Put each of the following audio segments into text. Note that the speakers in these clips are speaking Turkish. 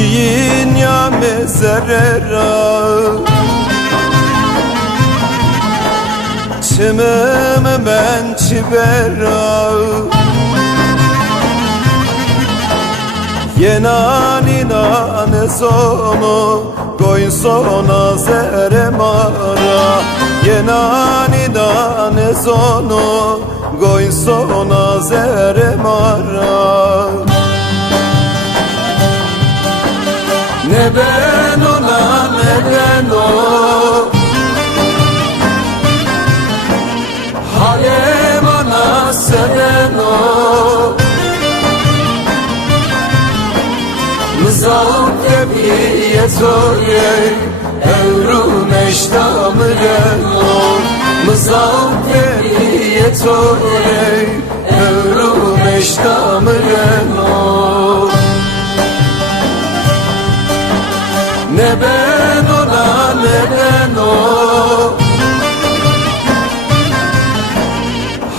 Ciyin ya mezerera Çımım ben çibera Yenani nane sonu Koyun sona zeremara Yenani nane sonu Koyun sona zeremara Ne ben ona ne ben o Halem ona seven o Mızal kebiyet oye Evrum eştamıren o Mızal kebiyet oye Evrum eştamıren o Ne ben ona ne ben o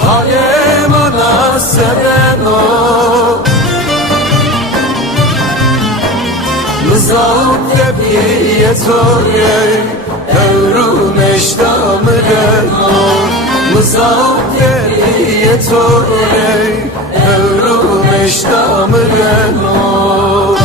Halem ona seven o Mızal kebiyet oye Evrum eştamıren o Mızal kebiyet oye Evrum eştamıren o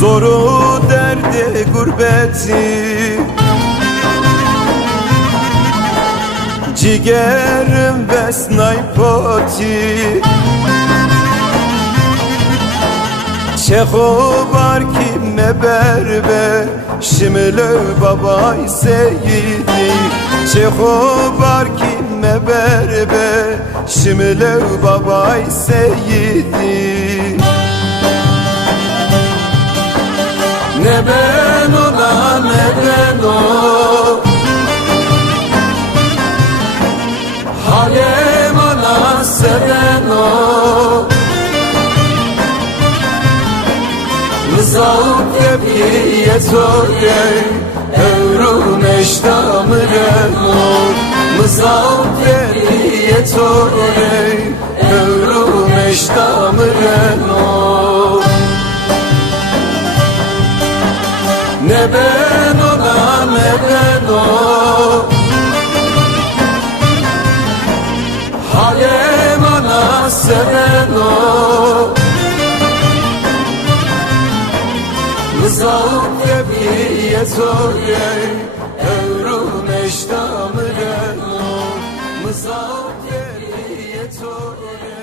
Zoru derdi gurbeti Cigerim ve snaypoti Çeho var kime berbe Şimilö babay seyidi Çeho var kime berbe Şimilö babay seyidi Ne ben ona ne ben o Halem ona seven o Mızal kebiyet oye Evrum eştamıren o Mızal kebiyet oye Evrum eştamıren o Ne ben ona ne ben o Halem ona seven o Mızal kebiyet oye Evrum eştamıren o Mızal kebiyet oye